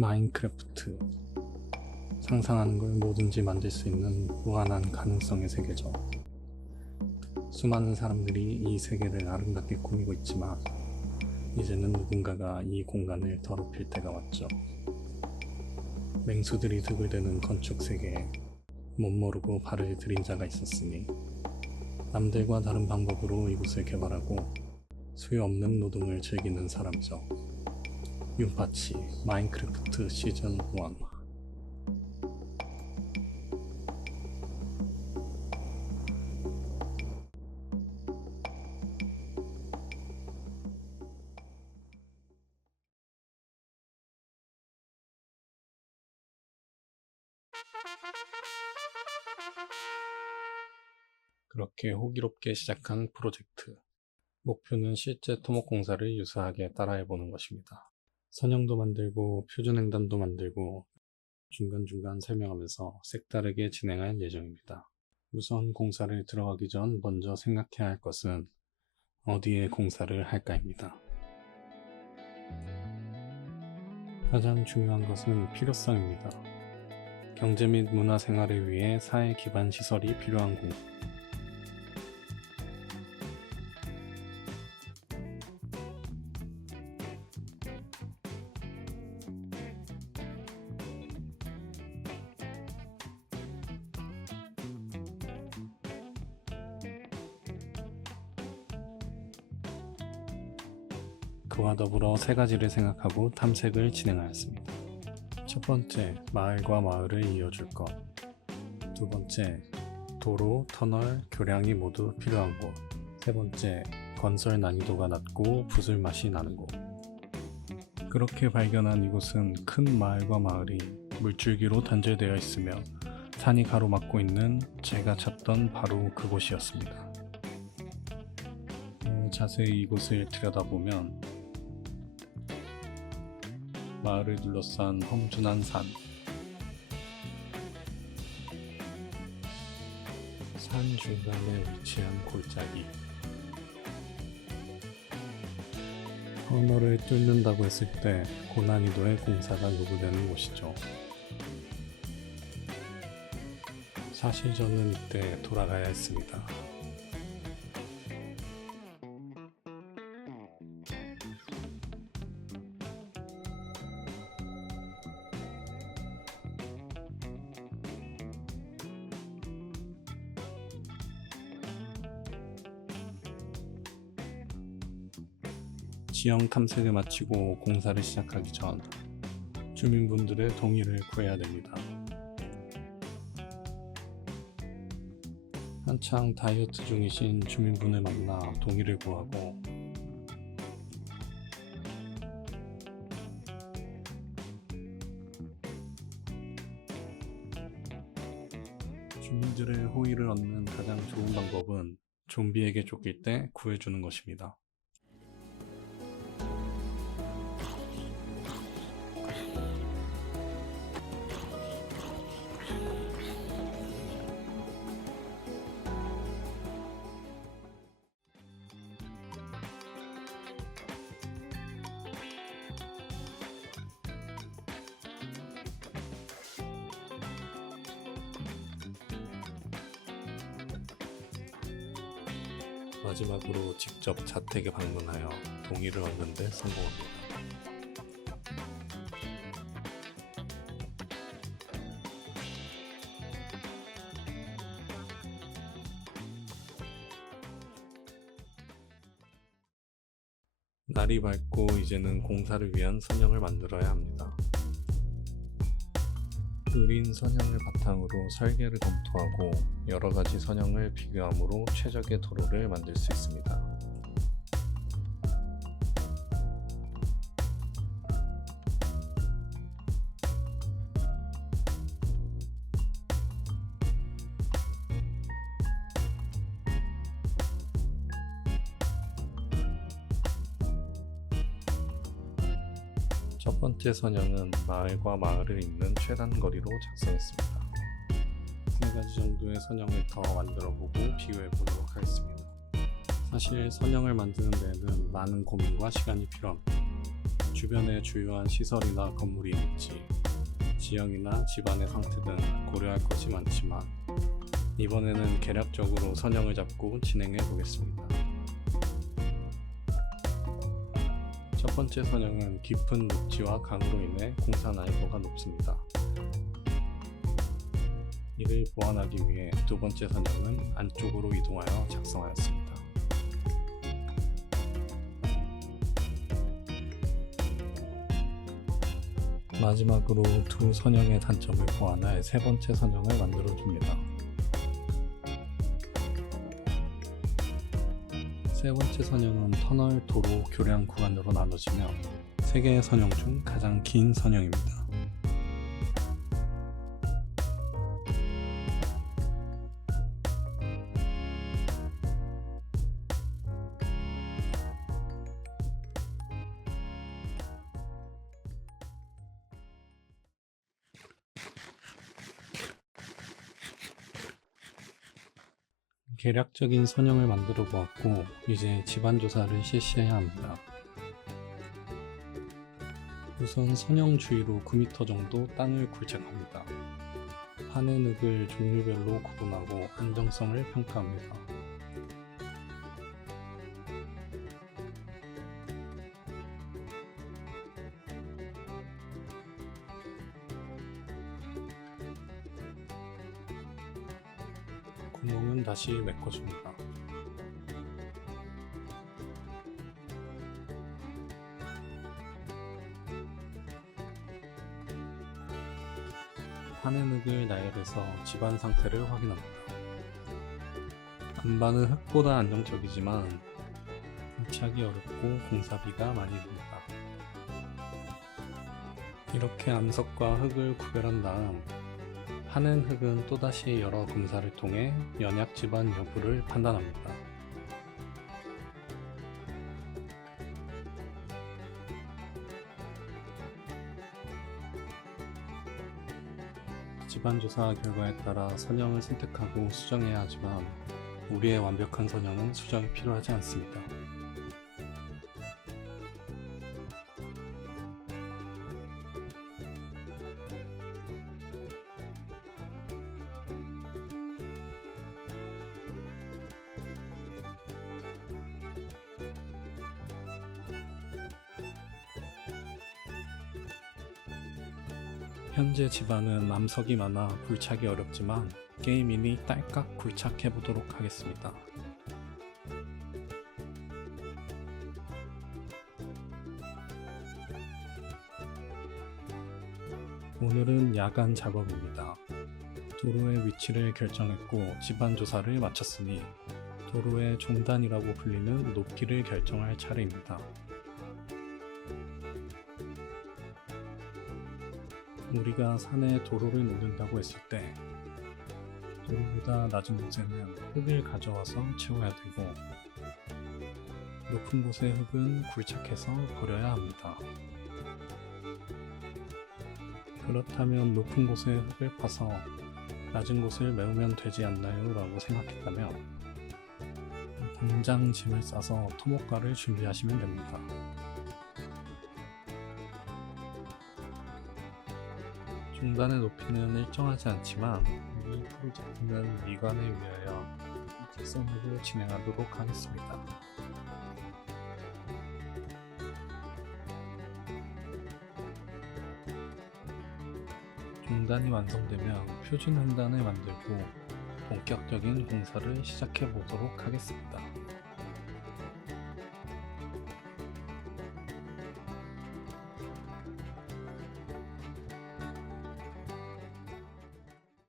마인크래프트. 상상하는 걸 뭐든지 만들 수 있는 무한한 가능성의 세계죠. 수많은 사람들이 이 세계를 아름답게 꾸미고 있지만 이제는 누군가가 이 공간을 더럽힐 때가 왔죠. 맹수들이 드글대는 건축 세계에 못 모르고 발을 들인 자가 있었으니 남들과 다른 방법으로 이곳을 개발하고 수요 없는 노동을 즐기는 사람이죠. 윤파치 마인크래프트 시즌 1. 그렇게 호기롭게 시작한 프로젝트. 목표는 실제 토목공사를 유사하게 따라해보는 것입니다. 선형도 만들고 표준횡단도 만들고 중간중간 설명하면서 색다르게 진행할 예정입니다. 우선 공사를 들어가기 전 먼저 생각해야 할 것은 어디에 공사를 할까입니다. 가장 중요한 것은 필요성입니다. 경제 및 문화생활을 위해 사회 기반 시설이 필요한 곳. 그와 더불어 세 가지를 생각하고 탐색을 진행하였습니다. 첫 번째, 마을과 마을을 이어줄 것. 두 번째, 도로, 터널, 교량이 모두 필요한 곳. 세 번째, 건설 난이도가 낮고 부술맛이 나는 곳. 그렇게 발견한 이곳은 큰 마을과 마을이 물줄기로 단절되어 있으며 산이 가로막고 있는 제가 찾던 바로 그곳이었습니다. 자세히 이곳을 들여다보면 마을을 둘러싼 험준한 산 중간에 위치한 골짜기, 터널을 뚫는다고 했을 때 고난이도의 공사가 요구되는 곳이죠. 사실 저는 이때 돌아가야 했습니다. 지형 탐색을 마치고 공사를 시작하기 전 주민분들의 동의를 구해야 됩니다. 한창 다이어트 중이신 주민분을 만나 동의를 구하고 주민들의 호의를 얻는 가장 좋은 방법은 좀비에게 쫓길 때 구해주는 것입니다. 마지막으로 직접 자택에 방문하여 동의를 얻는 데 성공합니다. 날이 밝고 이제는 공사를 위한 선형을 만들어야 합니다. 그린 선형을 바탕으로 설계를 검토하고 여러가지 선형을 비교함으로 최적의 도로를 만들 수 있습니다. 첫 번째 선형은 마을과 마을을 잇는 최단 거리로 작성했습니다. 3가지 정도의 선형을 더 만들어보고 비교해보도록 하겠습니다. 사실 선형을 만드는 데에는 많은 고민과 시간이 필요합니다. 주변에 주요한 시설이나 건물이 있는지, 지형이나 집안의 상태 등 고려할 것이 많지만 이번에는 개략적으로 선형을 잡고 진행해 보겠습니다. 첫 번째 선형은 깊은 녹지와 강으로 인해 공사 난이도가 높습니다. 이를 보완하기 위해 두 번째 선형은 안쪽으로 이동하여 작성하였습니다. 마지막으로 두 선형의 단점을 보완할 세 번째 선형을 만들어 줍니다. 세 번째 선형은 터널, 도로, 교량 구간으로 나눠지며 세 개의 선형 중 가장 긴 선형입니다. 개략적인 선형을 만들어 보았고 이제 집안 조사를 실시해야 합니다. 우선 선형 주위로 9m 정도 땅을 굴착합니다. 판의 흙을 종류별로 구분하고 안정성을 평가합니다. 구멍은 다시 메꿔줍니다. 판의 흙을 나열해서 집안 상태를 확인합니다. 안반은 흙보다 안정적이지만 굴착이 어렵고 공사비가 많이 듭니다. 이렇게 암석과 흙을 구별한 다음 파낸 흙은 또다시 여러 검사를 통해 연약 집안 여부를 판단합니다. 집안 조사 결과에 따라 선형을 선택하고 수정해야 하지만 우리의 완벽한 선형은 수정이 필요하지 않습니다. 현재 집안은 암석이 많아 굴착이 어렵지만 게임이니 딸깍 굴착해보도록 하겠습니다. 오늘은 야간 작업입니다. 도로의 위치를 결정했고 집안 조사를 마쳤으니 도로의 종단이라고 불리는 높이를 결정할 차례입니다. 우리가 산에 도로를 놓는다고 했을 때 도로보다 낮은 곳에는 흙을 가져와서 채워야 되고 높은 곳의 흙은 굴착해서 버려야 합니다. 그렇다면 높은 곳의 흙을 파서 낮은 곳을 메우면 되지 않나요? 라고 생각했다면 당장 짐을 싸서 토목과를 준비하시면 됩니다. 중단의 높이는 일정하지 않지만 이 프로젝트는 미관을 위하여 일직선으로 진행하도록 하겠습니다. 중단이 완성되면 표준 횡단을 만들고 본격적인 공사를 시작해 보도록 하겠습니다.